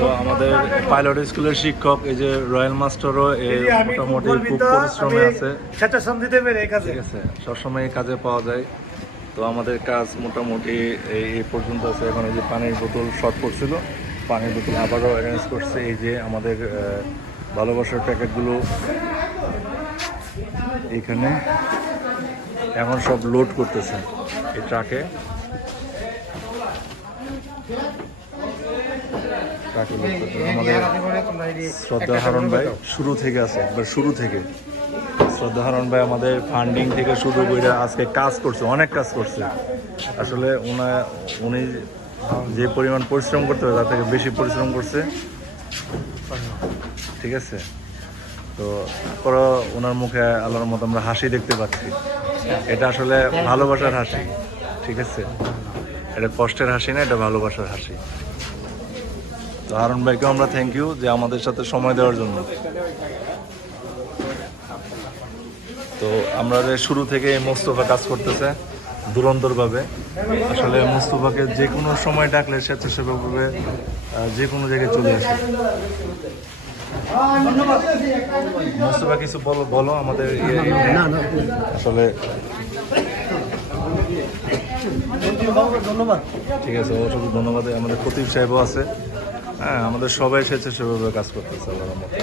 তো আমাদের পাইলট স্কুলের শিক্ষক এই যে রয়্যাল মাস্টারও এই মোটামুটি খুব পরিশ্রমে আছে, ঠিক আছে, সবসময় এই কাজে পাওয়া যায়। তো আমাদের কাজ মোটামুটি এই পর্যন্ত আছে। এখন এই যে পানির বোতল শর্ট পড়ছিল, পানির বোতল আবারও অ্যারেঞ্জ করছে। এই যে আমাদের ভালোবাসার প্যাকেটগুলো এইখানে এখন সব লোড করতেছে এই ট্রাকে। আমাদের শ্রদ্ধা হারণ ভাই শুরু থেকে আছে, একবার শুরু থেকে শ্রদ্ধা হারণ ভাই আমাদের ফান্ডিং থেকে শুরু করে আজকে কাজ করছে, অনেক কাজ করছে। আসলে উনি যে পরিমাণ পরিশ্রম করতে হবে তার থেকে বেশি পরিশ্রম করছে, ঠিক আছে। তো তারপরও ওনার মুখে আল্লাহর মতো আমরা হাসি দেখতে পাচ্ছি। এটা আসলে ভালোবাসার হাসি, ঠিক আছে, এটা কষ্টের হাসি না, এটা ভালোবাসার হাসি। তো হারুন ভাইকেও আমরা থ্যাংক ইউ যে আমাদের সাথে সময় দেওয়ার জন্য। তো আমরা যে শুরু থেকে মোস্তফা কাজ করতেছে দুরন্তরভাবে। আসলে মোস্তফাকে যে কোনো সময় ডাকলে স্বেচ্ছাসেবকভাবে যে কোনো জায়গায় চলে আসে। মোস্তফা কিছু বলো আমাদের আসলে। ধন্যবাদ, ঠিক আছে, অসংখ্য ধন্যবাদ। আমাদের খতিব সাহেবও আছে, হ্যাঁ, আমাদের সবাই স্বেচ্ছাসেবকভাবে কাজ করতেছে আল্লাহর রহমতে।